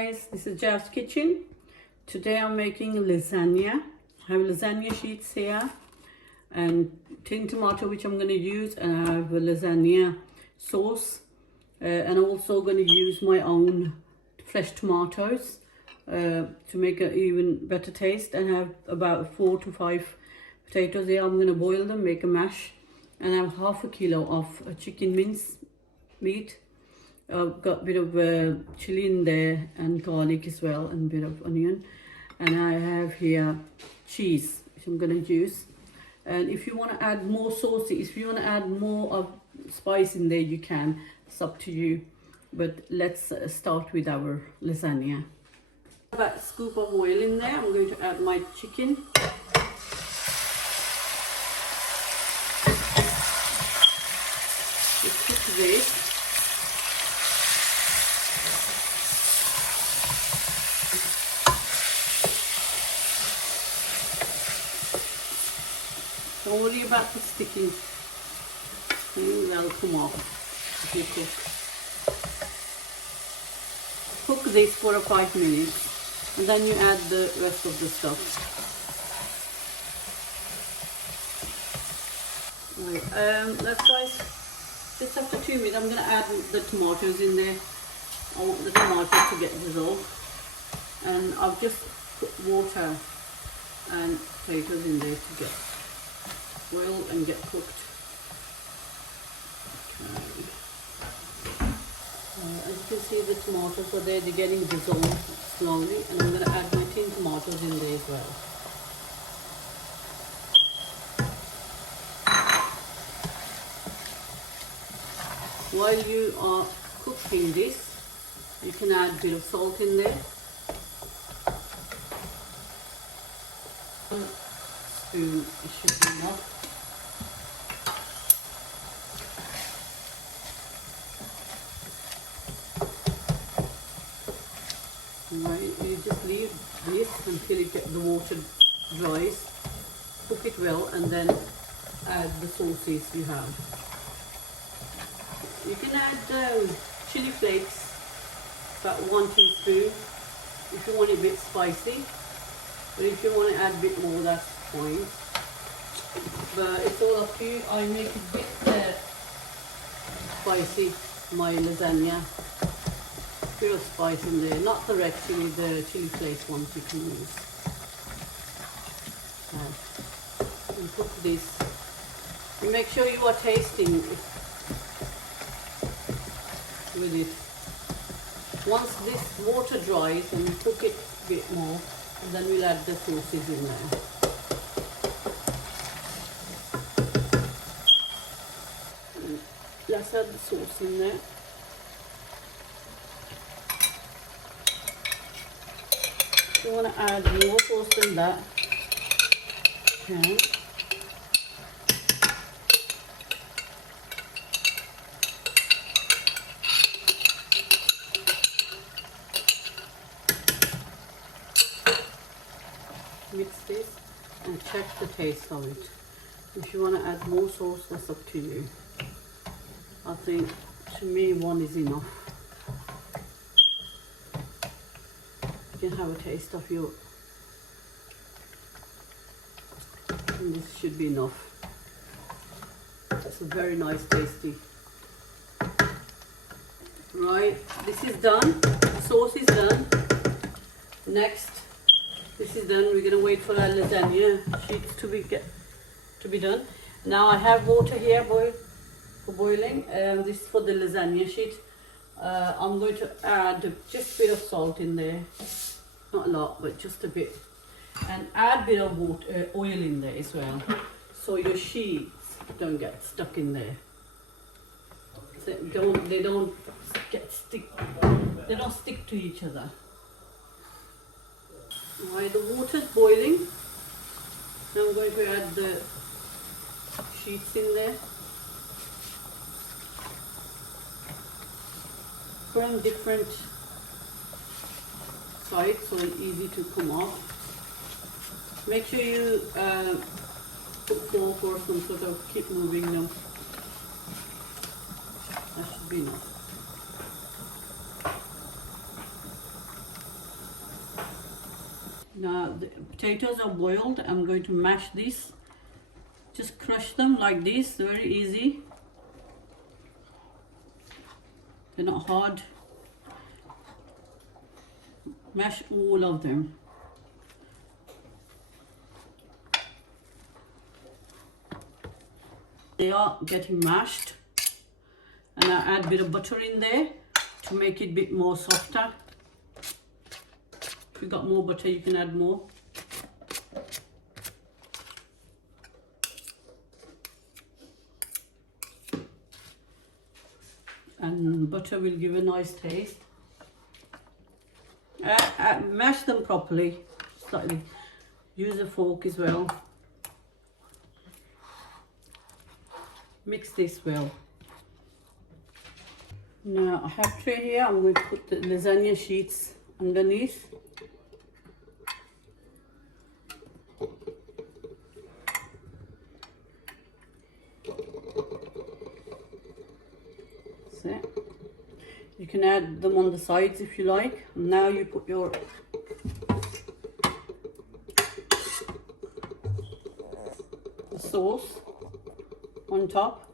guys, this is Jav's Kitchen. Today I'm making lasagna. I have lasagna sheets here and tin tomato which I'm going to use, and I have a lasagna sauce, and I'm also going to use my own fresh tomatoes to make an even better taste. And I have about 4 to 5 potatoes here. I'm going to boil them, make a mash, and I have half a kilo of chicken mince meat. I've got a bit of chili in there and garlic as well, and a bit of onion. And I have here cheese, which I'm going to use. And if you want to add more sauces, if you want to add more of spice in there, you can. It's up to you. But let's start with our lasagna. About a scoop of oil in there. I'm going to add my chicken. Just cook this. Don't worry about the sticking. They'll come off if you cook. Cook this for 5 minutes, and then you add the rest of the stuff. Right, let's guys, just after 2 minutes, I'm going to add the tomatoes in there. I want the tomatoes to get dissolved, and I've just put water and potatoes in there to get boiled and get cooked. Okay. As you can see, the tomatoes are there, they're getting dissolved slowly, and I'm going to add my tin tomatoes in there as well. While you are cooking this, you can add a bit of salt in there. 1 spoon should be enough. Right, you just leave this until you get the water dries. Cook it well, and then add the sauces you have. You can add chili flakes, about 1 teaspoon, if you want it a bit spicy. But if you want to add a bit more, that's fine. But it's all up to you. I make it a bit spicy, my lasagna. Bit of spice in there, not the red chili, the chili flakes ones you can use. And cook this. And make sure you are tasting with it. Once this water dries, and you cook it a bit more, and then we'll add the sauces in there. And let's add the sauce in there. If you want to add more sauce than that, you can. Mix this and check the taste of it. If you want to add more sauce, that's up to you. I think, to me, 1 is enough. You can have a taste of your, and this should be enough. It's a very nice, tasty. Right, this is done. The sauce is done. Next, this is done. We're gonna wait for our lasagna sheets to be done. Now I have water here for boiling. This is for the lasagna sheet. I'm going to add just a bit of salt in there. Not a lot, but just a bit. And add a bit of water, oil in there as well, so your sheets don't get stuck in there. So they don't stick to each other. While the water's boiling, now I'm going to add the sheets in there. From different sides, so it's easy to come off. Make sure you put fork or some sort of keep moving them. That should be enough. Now the potatoes are boiled. I'm going to mash this. Just crush them like this, very easy. They're not hard. Mash all of them. They are getting mashed, and I add a bit of butter in there to make it a bit more softer. If you've got more butter, you can add more. And butter will give a nice taste. Mash them properly, slightly. Use a fork as well. Mix this well. Now I have tray here. I'm going to put the lasagna sheets underneath. That's it. You can add them on the sides if you like. Now you put your sauce on top.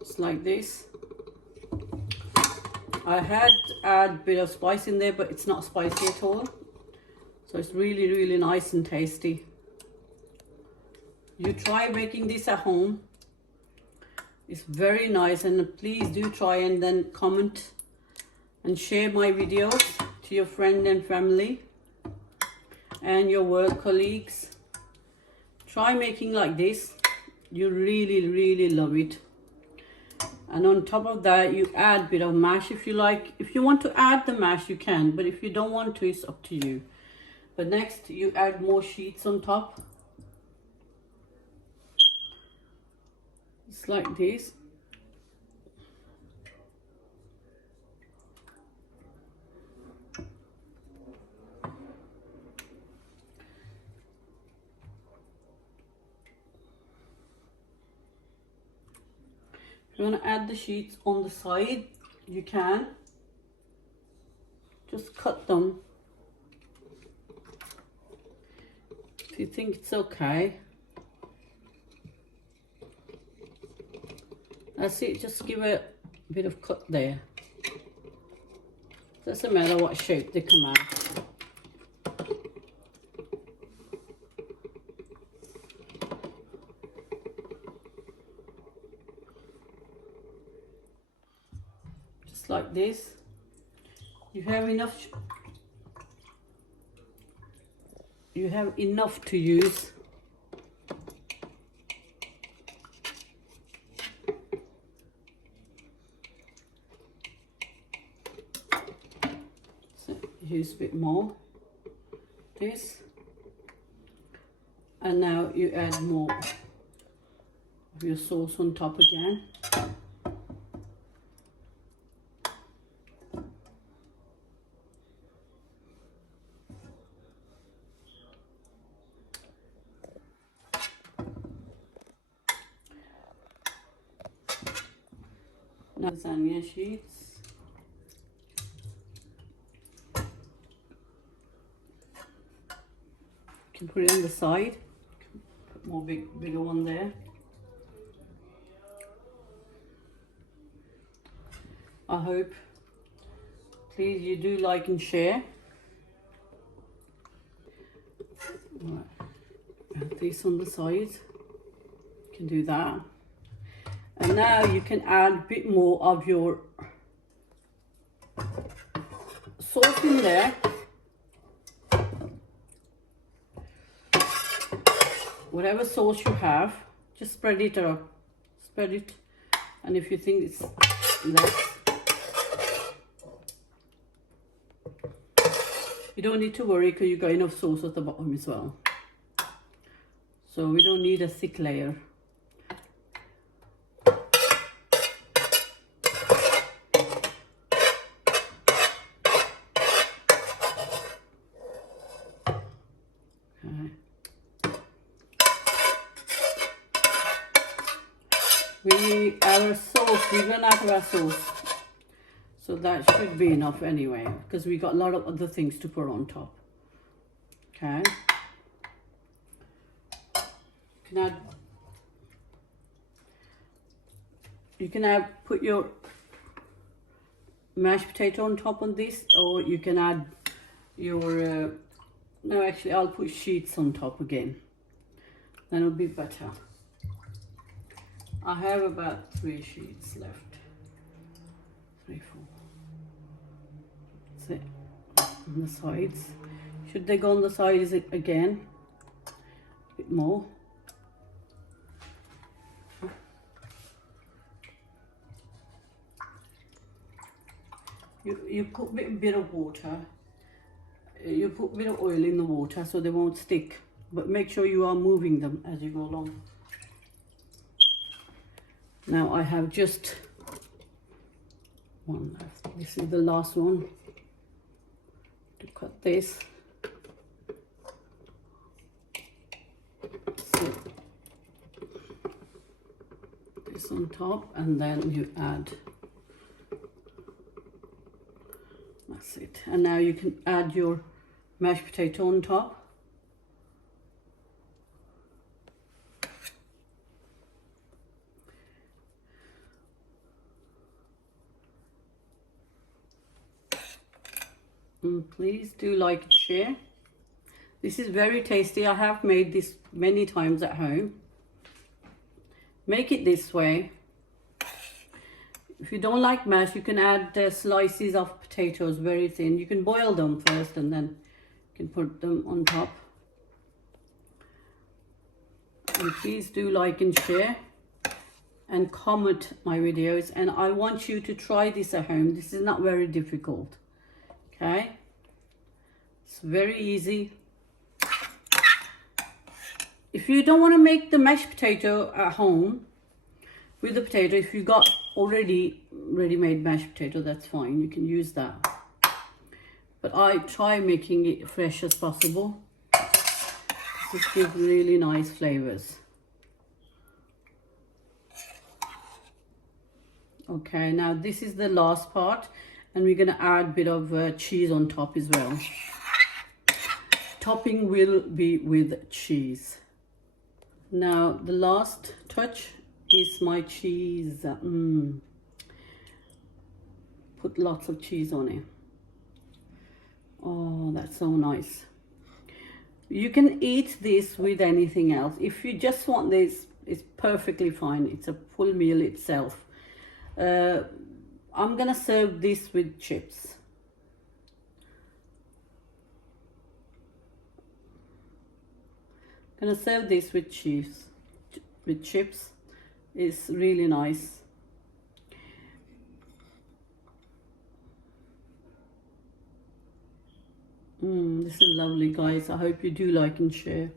Just like this. I had add a bit of spice in there, but it's not spicy at all. So it's really, really nice and tasty. You try making this at home. It's very nice, and please do try and then comment and share my videos to your friend and family and your work colleagues. Try making like this. You really, really love it. And on top of that, you add a bit of mash if you like. If you want to add the mash, you can, but if you don't want to, it's up to you. But next, you add more sheets on top. It's like this. If you want to add the sheets on the side, you can. Just cut them. If you think it's okay. That's it, just give a bit of cut there. Doesn't matter what shape they come out. Just like this. You have enough. You have enough to use. Use a bit more this, and now you add more of your sauce on top again. Now lasagna sheets. You can put it on the side. Put more bigger one there. I hope, please, you do like and share. Right. Add this on the side. You can do that. And now you can add a bit more of your sauce in there. Whatever sauce you have, just spread it out. Spread it. And if you think it's less, you don't need to worry because you've got enough sauce at the bottom as well. So we don't need a thick layer. We run out of our sauce, So that should be enough anyway, because we got a lot of other things to put on top. Okay. You can put your mashed potato on top on this, or you can add your no, actually I'll put sheets on top again, then it'll be better. I have about 3 sheets left. 3, 4. That's it. On the sides. Should they go on the sides again? A bit more. You put a bit of water. You put a bit of oil in the water so they won't stick. But make sure you are moving them as you go along. Now I have just one left. This is the last one. To cut this. So this on top, and then you add. That's it. And now you can add your mashed potato on top. And please do like and share. This is very tasty. I have made this many times at home. Make it this way. If you don't like mash, you can add slices of potatoes very thin. You can boil them first and then you can put them on top. And please do like and share and comment my videos. And I want you to try this at home. This is not very difficult. Okay? It's very easy. If you don't want to make the mashed potato at home with the potato, if you got already ready-made mashed potato, that's fine, you can use that. But I try making it fresh as possible. This gives really nice flavors. Okay, now this is the last part, and we're going to add a bit of cheese on top as well. Topping will be with cheese. Now the last touch is my cheese. Put lots of cheese on it. Oh, that's so nice. You can eat this with anything else. If you just want this, it's perfectly fine. It's a full meal itself. I'm gonna serve this with chips. Gonna serve this with cheese, with chips. It's really nice. This is lovely, guys. I hope you do like and share.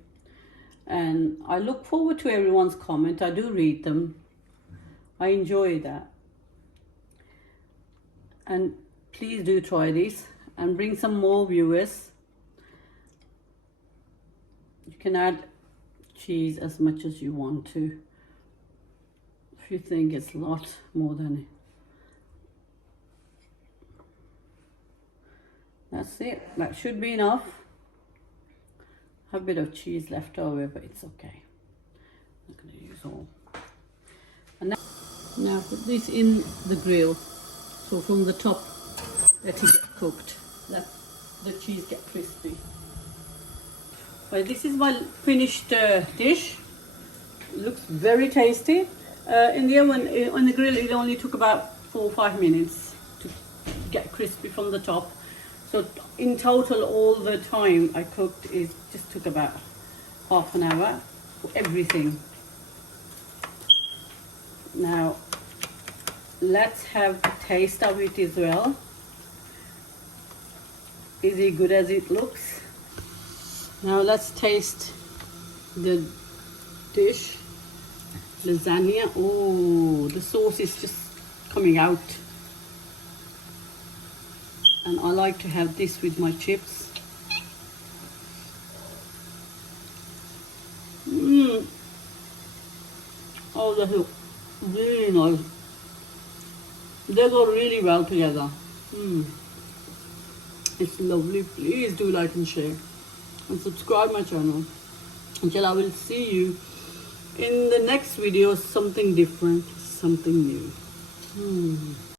And I look forward to everyone's comment. I do read them. I enjoy that. And please do try this and bring some more viewers. You can add cheese as much as you want to. If you think it's a lot more than it. That's it. That should be enough. Have a bit of cheese left over, but it's okay. I'm not going to use all. And now put this in the grill. So from the top, let it get cooked. Let the cheese get crispy. Right, this is my finished dish. It looks very tasty. In the oven, on the grill, it only took about 4 or 5 minutes to get crispy from the top. So in total, all the time I cooked, it just took about half an hour for everything. Now, let's have a taste of it as well. Is it good as it looks? Now let's taste the dish. Lasagna. Oh, the sauce is just coming out. And I like to have this with my chips. Oh, they look really nice. They go really well together. It's lovely. Please do like and share and subscribe my channel. Until I will see you in the next video, something different, something new.